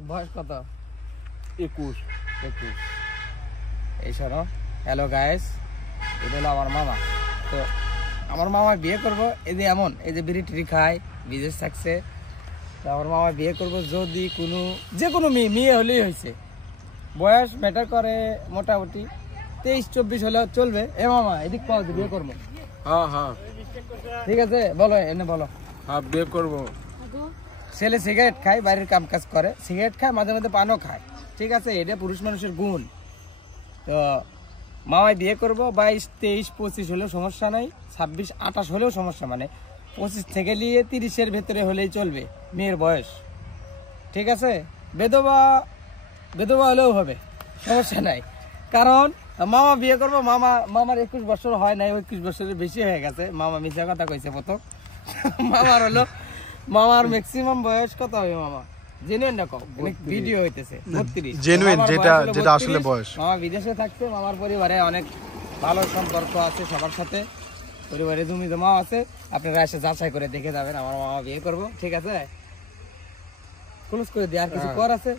বয়স কত? 21। এই শোনো, হ্যালো গাইস, এটা হলো আমার মামা। তো আমার মামা বিয়ে করবো, এই যে এমন এই যে বিড়ি টিড়ি খায়, বিদেশ থাকছে। তো আমার মামা বিয়ে করবো যদি যে কোনো মেয়ে হলেই হয়েছে, বয়স ম্যাটার করে। মোটামুটি 23-24 হলেও চলবে। এ মামা এদিক পাওয়া বিয়ে করবো। হ্যাঁ ঠিক আছে, বলো এনে বলো। হ্যাঁ, বিয়ে করবো। ছেলে সিগারেট খায়, বাইরের কাম কাজ করে, সিগারেট খায়, মাঝে মাঝে পানও খায়। ঠিক আছে, এটা পুরুষ মানুষের গুণ। তো মামায় বিয়ে করবো 22, 23, 25 হলেও সমস্যা নাই, 26, 28 হলেও সমস্যা, মানে 25 থেকে নিয়ে 30-এর ভেতরে হলেই চলবে মেয়ের বয়স। ঠিক আছে, বেধবা হলেও হবে, সমস্যা নাই। কারণ মামা বিয়ে করবো, মামার 21 বছর হয় নাই, 21 বছরের বেশি হয়ে গেছে। মামা মিথ্যা কথা কইছে প্রথম। মামার ম্যাক্সিমাম বয়স কত হবে মামা? জেনুইন না কও, ভিডিও হইতেছে 32। জেনুইন যেটা আসলে বয়স। মামা বিদেশে থাকছে, মামার পরিবারে অনেক ভালো সম্পর্ক আছে সবার সাথে, পরিবারে জমি জমাও আছে। আপনারা এসে যাচাই করে দেখে যাবেন। আমার মামা বিয়ে করবো। ঠিক আছে, ক্লোজ করে দিয়ে আর কিছু কর আছে?